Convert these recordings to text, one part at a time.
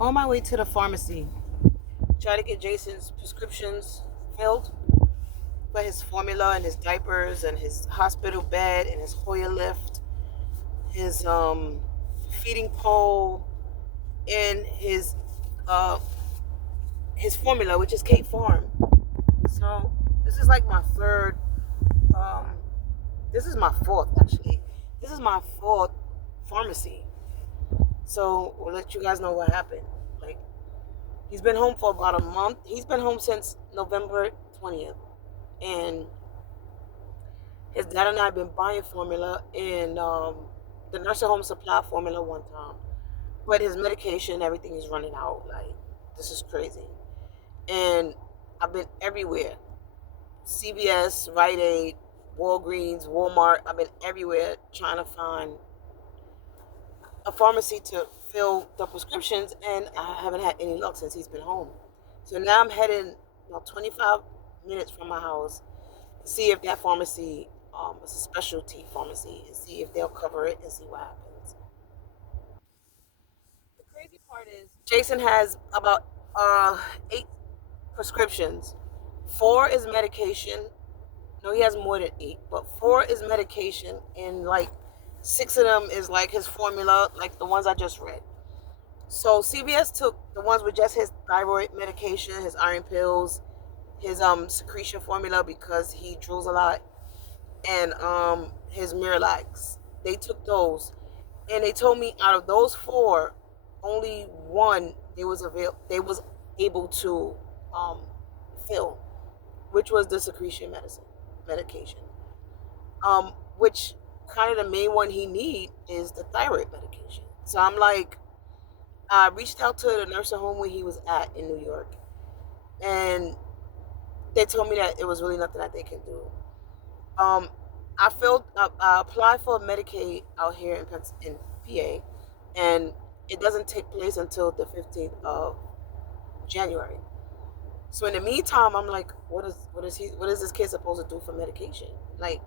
On my way to the pharmacy, try to get Jason's prescriptions filled for his formula and his diapers and his hospital bed and his Hoyer lift, his feeding pole, and uh his formula, which is Kate Farm. So this is like my third. Um, this is my fourth actually. This is my fourth pharmacy. So we'll let you guys know what happened. Like he's been home for about a month. He's been home since November 20th, and his dad and I have been buying formula and the nursing home supply formula one time, but his medication, everything is running out. Like this is crazy, and I've been everywhere. CVS, Rite Aid, Walgreens, Walmart. I've been everywhere trying to find a pharmacy to fill the prescriptions, and I haven't had any luck since he's been home. So now I'm heading about 25 minutes from my house to see if that pharmacy is a specialty pharmacy and see if they'll cover it and see what happens. The crazy part is Jason has about eight prescriptions. Four is medication. No, he has more than eight, but four is medication, and like six of them is like his formula, like the ones I just read. So CVS took the ones with just his thyroid medication, his iron pills, his secretion formula because he drools a lot, and his Miralax. They took those, and they told me out of those four, only one they was able to um fill, which was the secretion medication. Which kind of the main one he need is the thyroid medication. So I'm like, I reached out to the nursing home where he was at in New York, and they told me that it was really nothing that they can do. Um, I applied for Medicaid out here in PA, and it doesn't take place until the 15th of January. So in the meantime, I'm like, what is this kid supposed to do for medication? Like,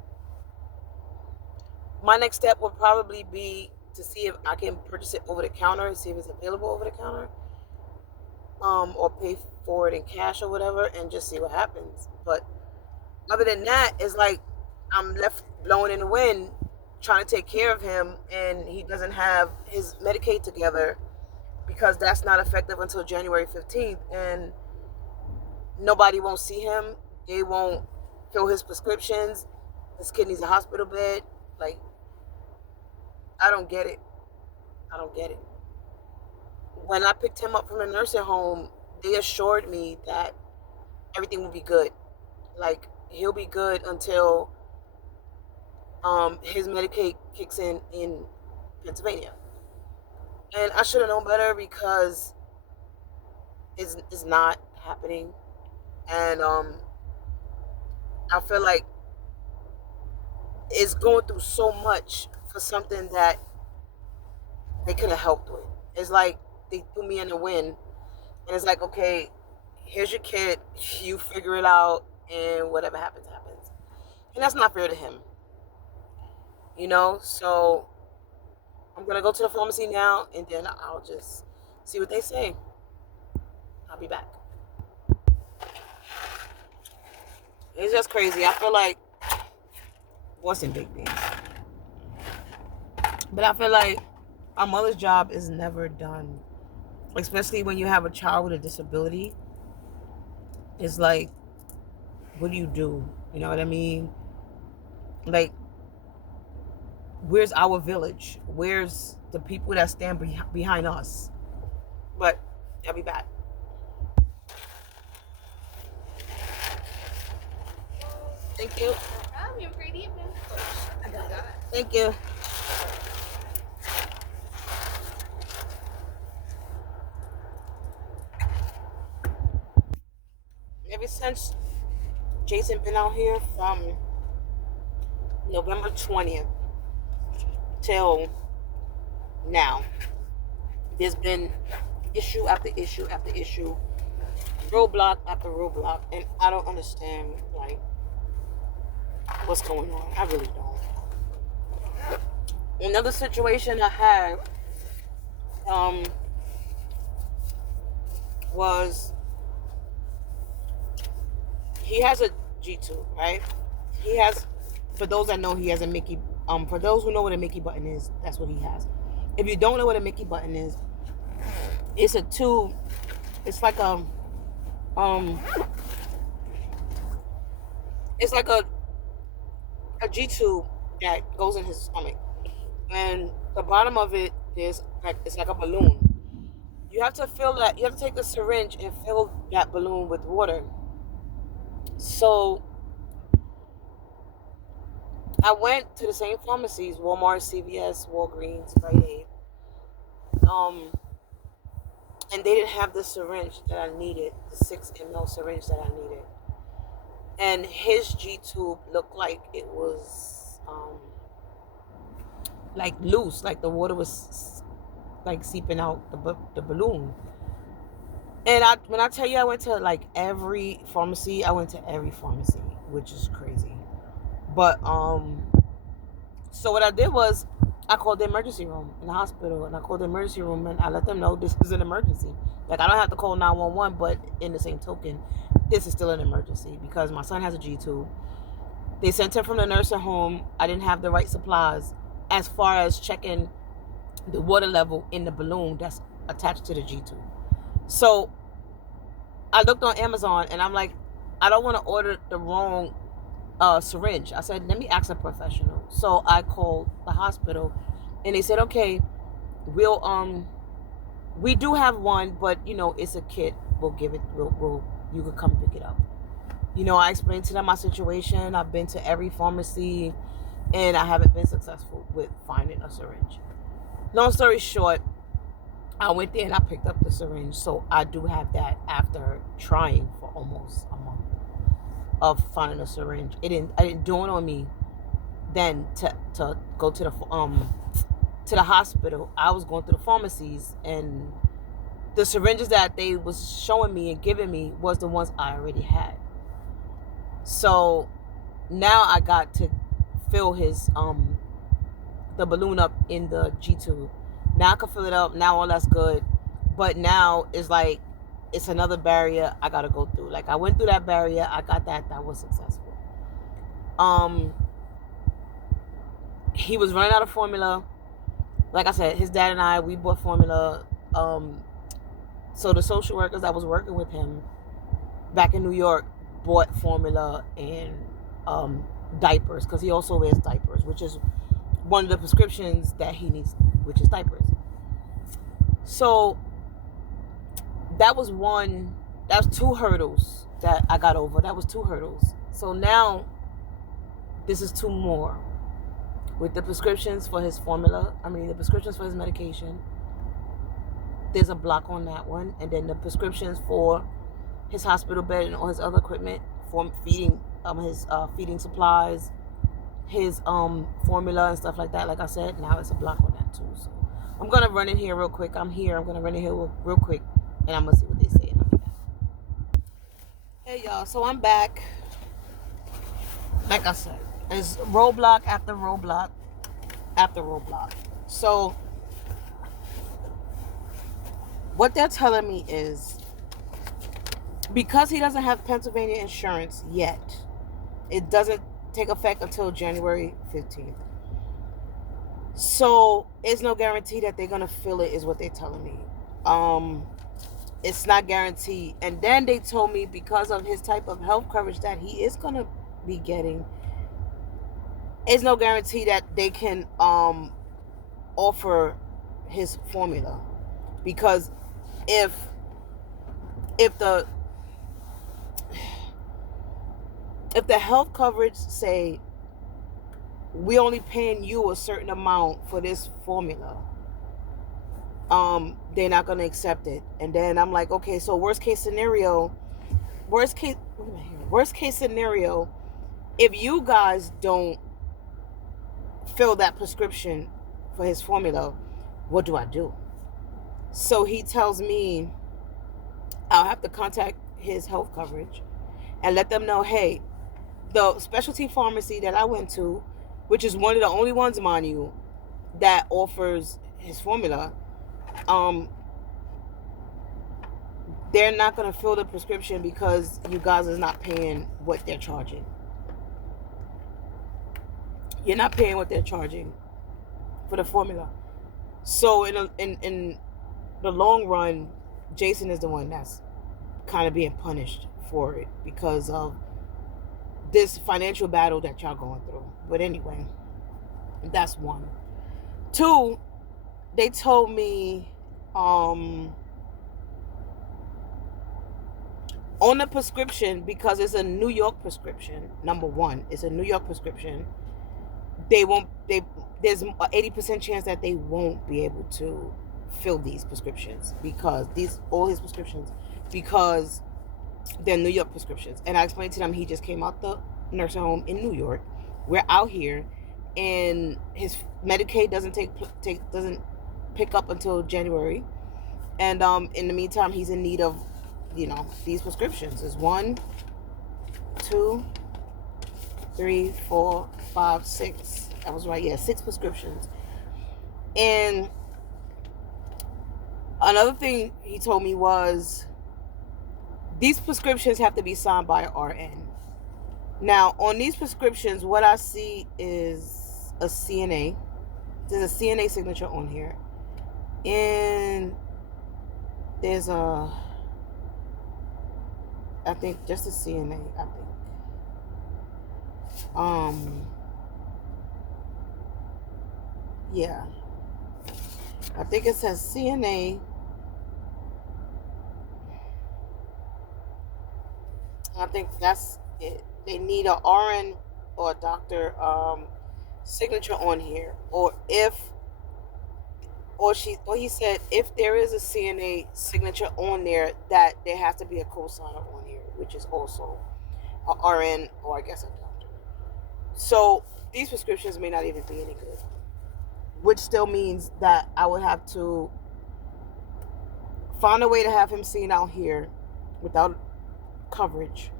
my next step would probably be to see if I can purchase it over the counter, see if it's available over the counter, or pay for it in cash or whatever, and just see what happens. But other than that, it's like I'm left blowing in the wind trying to take care of him, and he doesn't have his Medicaid together because that's not effective until January 15th, and nobody won't see him. They won't fill his prescriptions. His kid needs a hospital bed. Like, I don't get it. I don't get it. When I picked him up from the nursing home, they assured me that everything will be good. Like, he'll be good until his Medicaid kicks in Pennsylvania. And I should have known better because it's not happening. And I feel like it's going through so much for something that they could have helped with. It's like they threw me in the wind, and it's like, okay, here's your kid, you figure it out, and whatever happens, happens. And that's not fair to him, you know? So I'm going to go to the pharmacy now, and then I'll just see what they say. I'll be back. It's just crazy. I feel like, what's in big things? But I feel like our mother's job is never done, especially when you have a child with a disability. It's like, what do you do? You know what I mean? Like, where's our village? Where's the people that stand behind us? But I'll be back. Thank you. You have a great evening. I got it. Thank you. Ever since Jason been out here from November 20th till now, there's been issue after issue after issue, roadblock after roadblock, and I don't understand like what's going on. I really don't. Another situation I had, um, was he has a G2, right? He has, for those that know, he has a Mickey. For those who know what a Mickey button is, that's what he has. If you don't know what a Mickey button is, it's a tube. It's like um, it's like a G tube that goes in his stomach, and the bottom of it is like it's like a balloon. You have to fill that. You have to take the syringe and fill that balloon with water. So I went to the same pharmacies: Walmart, CVS, Walgreens, Rite Aid. Um, and they didn't have the syringe that I needed, the 6 ml syringe that I needed. And his G tube looked like it was like loose, like the water was like seeping out the balloon. And when I tell you I went to like every pharmacy, I went to every pharmacy, which is crazy. But so what I did was I called the emergency room in the hospital, and I called the emergency room and I let them know this is an emergency. Like, I don't have to call 911, but in the same token, this is still an emergency because my son has a G2. They sent him from the nursing home. I didn't have the right supplies as far as checking the water level in the balloon that's attached to the G2. So I looked on Amazon and I'm like, I don't want to order the wrong syringe. I said, let me ask a professional. So I called the hospital and they said, okay, we do have one, but it's a kit. We'll give it. You could come pick it up. I explained to them my situation. I've been to every pharmacy and I haven't been successful with finding a syringe. Long story short, I went there and I picked up the syringe. So I do have that after trying for almost a month of finding a syringe. It didn't dawn on me then to go to the hospital. I was going through the pharmacies, and the syringes that they was showing me and giving me was the ones I already had. So now I got to fill his the balloon up in the G2. Now I can fill it up. Now all that's good. But now it's like it's another barrier I gotta go through. Like, I went through that barrier, I got that was successful. He was running out of formula. Like I said, his dad and I, we bought formula. So the social workers that was working with him back in New York bought formula and diapers, because he also wears diapers, which is one of the prescriptions that he needs, which is diapers. So that was two hurdles that I got over. That was two hurdles. So now this is two more. With the prescriptions for his formula, the prescriptions for his medication, there's a block on that one. And then the prescriptions for his hospital bed and all his other equipment for feeding his feeding supplies, his formula and stuff like that. Like I said, now it's a block on that too. So I'm gonna run in here real quick. I'm gonna run in here real quick, and I'm gonna see what they say. Hey y'all, so I'm back. Like I said, it's roadblock after roadblock after roadblock. So what they're telling me is, because he doesn't have Pennsylvania insurance yet, it doesn't take effect until January 15th. So it's no guarantee that they're gonna fill it, is what they're telling me. It's not guaranteed. And then they told me, because of his type of health coverage that he is gonna be getting, it's no guarantee that they can offer his formula. Because if the health coverage say, we only paying you a certain amount for this formula, they're not going to accept it. And then I'm like, okay, so worst case scenario, if you guys don't fill that prescription for his formula, what do I do? So he tells me I'll have to contact his health coverage and let them know, hey, the specialty pharmacy that I went to, which is one of the only ones, mind you, that offers his formula, they're not going to fill the prescription because you guys is not paying what they're charging. You're not paying what they're charging for the formula. So in the long run, Jason is the one that's kind of being punished for it because of this financial battle that y'all going through. But anyway, that's one. Two, they told me on the prescription, because it's a New York prescription. Number one, it's a New York prescription. There's an 80% chance that they won't be able to fill these prescriptions because all his prescriptions, because they're New York prescriptions. And I explained to them he just came out the nursing home in New York. We're out here, and his Medicaid doesn't doesn't pick up until January. And in the meantime, he's in need of these prescriptions. Is 1, 2, 3, 4, 5, 6. I was right. Yeah, 6 prescriptions. And another thing he told me was these prescriptions have to be signed by an RN. Now, on these prescriptions, what I see is a CNA. There's a CNA signature on here. And there's I think just a CNA, I think. Yeah. I think it says CNA. I think that's it. They need a RN or a doctor signature on here, or he said if there is a CNA signature on there, that there has to be a cosigner on here, which is also a RN or I guess a doctor. So these prescriptions may not even be any good, which still means that I would have to find a way to have him seen out here without coverage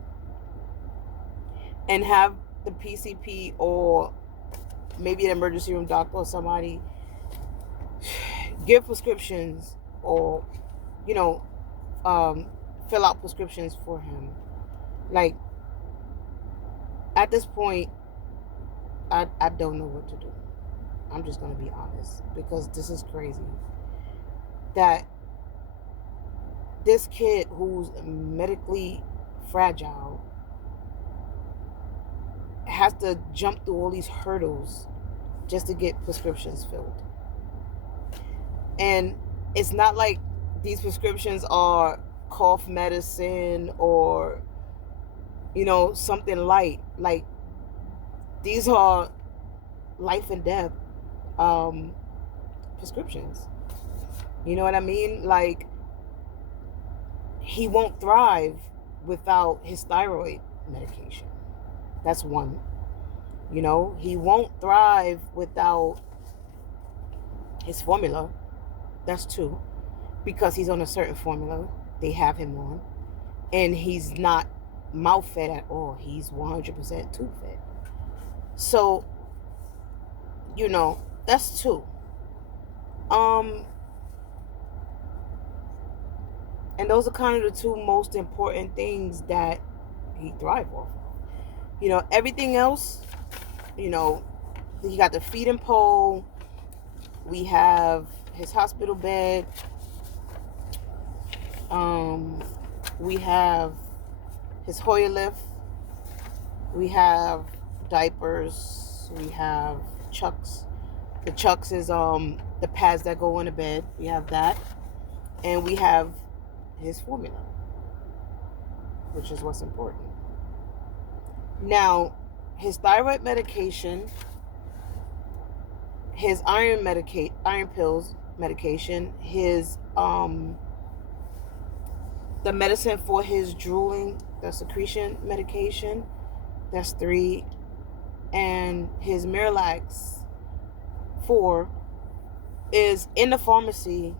and have the PCP or maybe an emergency room doctor or somebody give prescriptions or fill out prescriptions for him. Like, at this point, I don't know what to do. I'm just going to be honest, because this is crazy that this kid who's medically fragile has to jump through all these hurdles just to get prescriptions filled. And it's not like these prescriptions are cough medicine or something light. Like, these are life and death prescriptions. You know what I mean? Like, he won't thrive without his thyroid medication. That's one. He won't thrive without his formula. That's 2. Because he's on a certain formula they have him on. And he's not mouth fed at all. He's 100% tooth fed. So, that's 2. And those are kind of the 2 most important things that he thrives off of. Everything else, he got the feeding pole. We have his hospital bed. We have his Hoyer lift. We have diapers. We have chucks. The chucks is the pads that go on the bed. We have that. And we have his formula, which is what's important. Now, his thyroid medication, his iron pills medication, his the medicine for his drooling, the secretion medication, that's 3, and his Miralax 4 is in the pharmacy,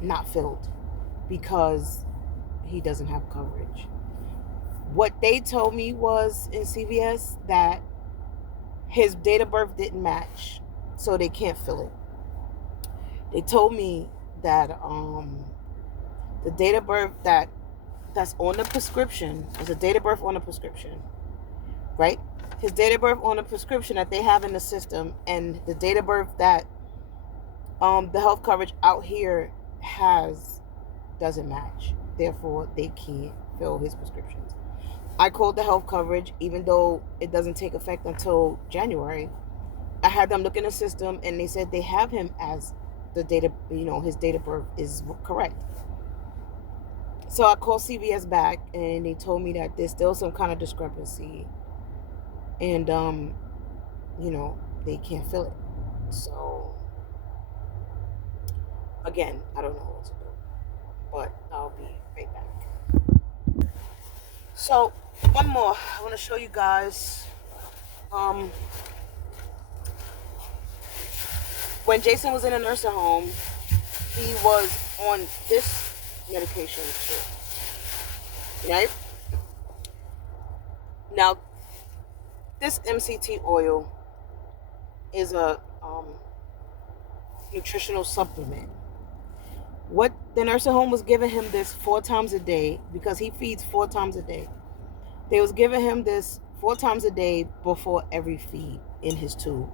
not filled because he doesn't have coverage. What they told me was in CVS that his date of birth didn't match, so they can't fill it. They told me that The date of birth that's on the prescription is a date of birth on the prescription, right? His date of birth on the prescription that they have in the system and the date of birth that the health coverage out here has doesn't match. Therefore, they can't fill his prescriptions. I called the health coverage, even though it doesn't take effect until January. I had them look in the system, and they said they have him as the date of, his date of birth is correct. So I called CVS back, and they told me that there's still some kind of discrepancy, and they can't fill it. So again, I don't know what to do, but I'll be right back. So one more, I want to show you guys. When Jason was in a nursing home, he was on this medication too, right? Now, this MCT oil is a nutritional supplement. What the nursing home was giving him this 4 times a day, because he feeds 4 times a day. They was giving him this 4 times a day before every feed in his tube.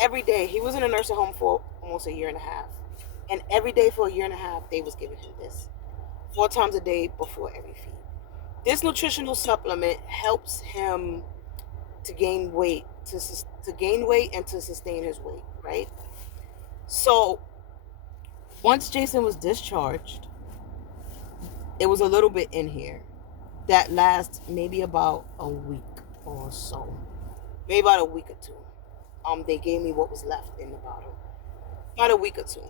Every day, he was in a nursing home for almost a year and a half, and every day for a year and a half they was giving him this 4 times a day before every feed. This nutritional supplement helps him to gain weight, to gain weight and to sustain his weight, right? So once Jason was discharged, it was a little bit in here that lasts maybe about a week or so, maybe about a week or two. They gave me what was left in the bottle, about a week or two.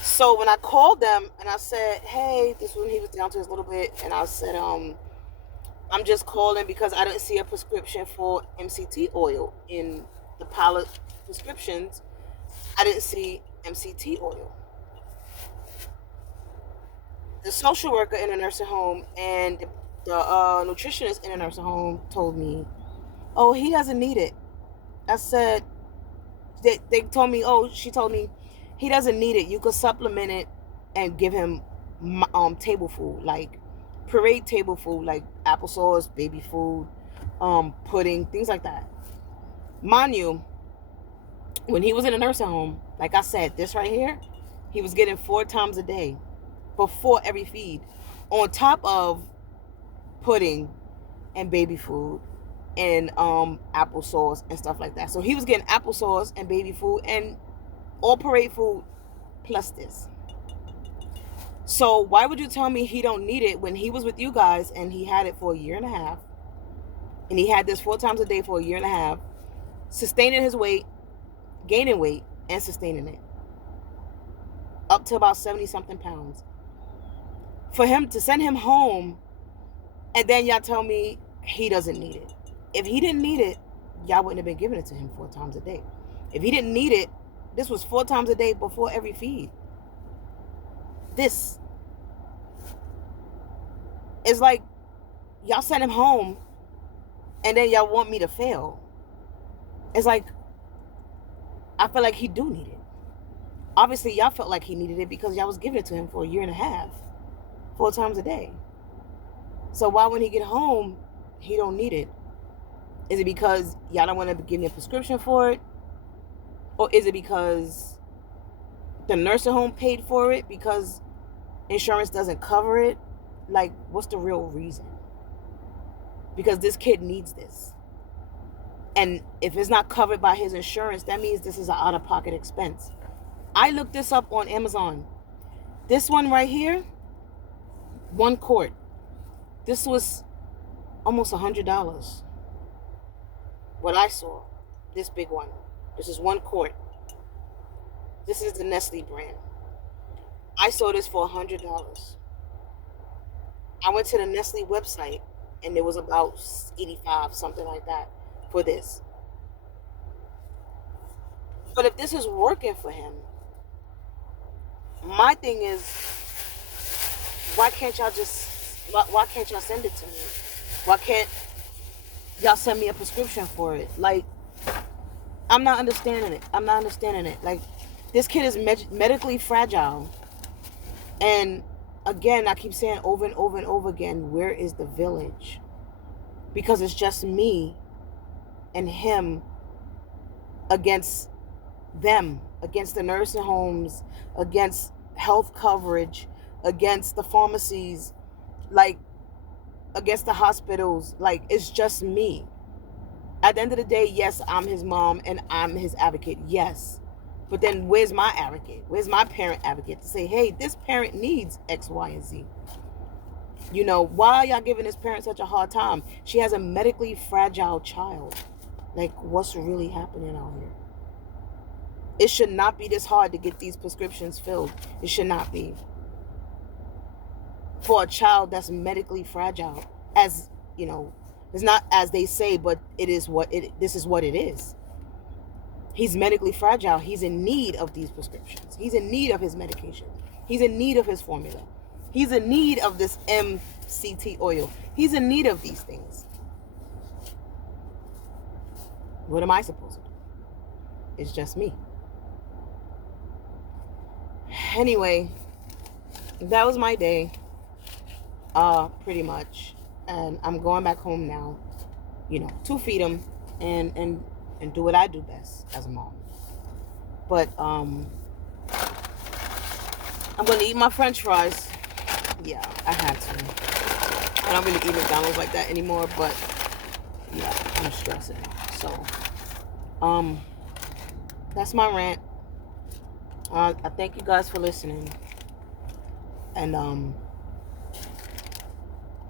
So when I called them and I said, hey, this one, he was down to his little bit, and I said, I'm just calling because I didn't see a prescription for MCT oil in the pallet prescriptions. I didn't see MCT oil. The social worker in a nursing home and the nutritionist in a nursing home told me, oh, he doesn't need it. I said, they told me, she told me, he doesn't need it. You could supplement it and give him table food, like parade table food, like applesauce, baby food, pudding, things like that. Mind you, when he was in a nursing home, like I said, this right here, he was getting 4 times a day before every feed, on top of pudding and baby food and applesauce and stuff like that. So he was getting applesauce and baby food and all parade food plus this. So why would you tell me he don't need it when he was with you guys and he had it for a year and a half, and he had this 4 times a day for a year and a half, sustaining his weight, gaining weight, and sustaining it up to about 70 something pounds? For him to send him home, and then y'all tell me he doesn't need it. If he didn't need it, y'all wouldn't have been giving it to him 4 times a day. If he didn't need it, this was 4 times a day before every feed. This is like, y'all send him home and then y'all want me to fail. It's like, I feel like he do need it. Obviously, y'all felt like he needed it because y'all was giving it to him for a year and a half, 4 times a day. So why when he get home, he don't need it? Is it because y'all don't want to give me a prescription for it? Or is it because the nursing home paid for it because insurance doesn't cover it? Like, what's the real reason? Because this kid needs this. And if it's not covered by his insurance, that means this is an out-of-pocket expense. I looked this up on Amazon. This one right here, 1 quart. This was almost $100. What I saw, this big one. This is 1 quart. This is the Nestle brand. I saw this for $100. I went to the Nestle website and it was about 85, something like that, for this. But if this is working for him, my thing is, why can't y'all send it to me? Why can't y'all send me a prescription for it? Like, I'm not understanding it. Like, this kid is medically fragile. And again, I keep saying over and over and over again, where is the village? Because it's just me and him against them, against the nursing homes, against health coverage, against the pharmacies, like against the hospitals. Like, it's just me. At the end of the day, yes, I'm his mom and I'm his advocate. Yes. But then where's my advocate? Where's my parent advocate to say, hey, this parent needs X, Y, and Z? You know, why are y'all giving this parent such a hard time? She has a medically fragile child. Like, what's really happening out here? It should not be this hard to get these prescriptions filled. It should not be. For a child that's medically fragile, as you know, it's not as they say, but it is what it. This is what it is. He's medically fragile. He's in need of these prescriptions. He's in need of his medication. He's in need of his formula. He's in need of this MCT oil. He's in need of these things. What am I supposed to do? It's just me. Anyway, that was my day. Pretty much. And I'm going back home now, you know, to feed him and do what I do best as a mom. But I'm gonna eat my French fries. Yeah, I had to. I don't really eat McDonald's like that anymore, but yeah, I'm stressing. So, that's my rant. I thank you guys for listening, and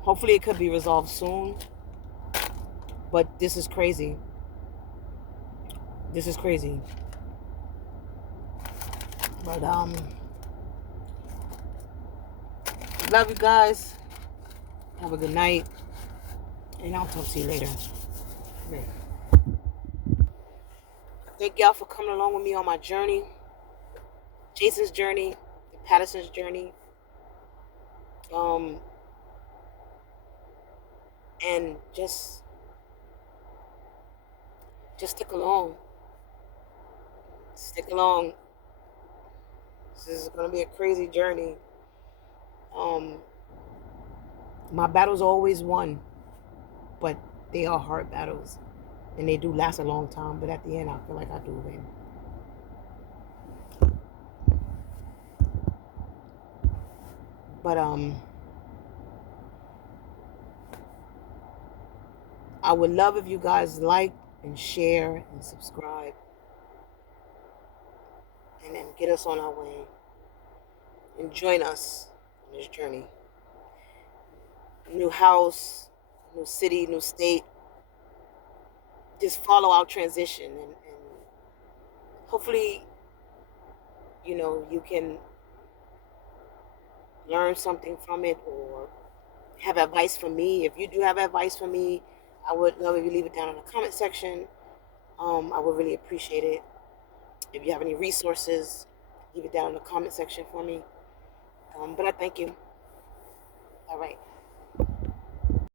hopefully it could be resolved soon. But this is crazy. This is crazy. But love you guys. Have a good night, and I'll talk to you later. Thank y'all for coming along with me on my journey. Jason's journey, Patterson's journey. And just stick along. Stick along. This is gonna be a crazy journey. My battles are always won, but they are hard battles, and they do last a long time. But at the end, I feel like I do win. But I would love if you guys like and share and subscribe, and then get us on our way and join us on this journey. New house, new city, new state. Just follow our transition, and hopefully, you know, you can learn something from it or have advice for me. If you do have advice for me, I would love if you leave it down in the comment section. I would really appreciate it. If you have any resources, leave it down in the comment section for me. But I thank you. All right.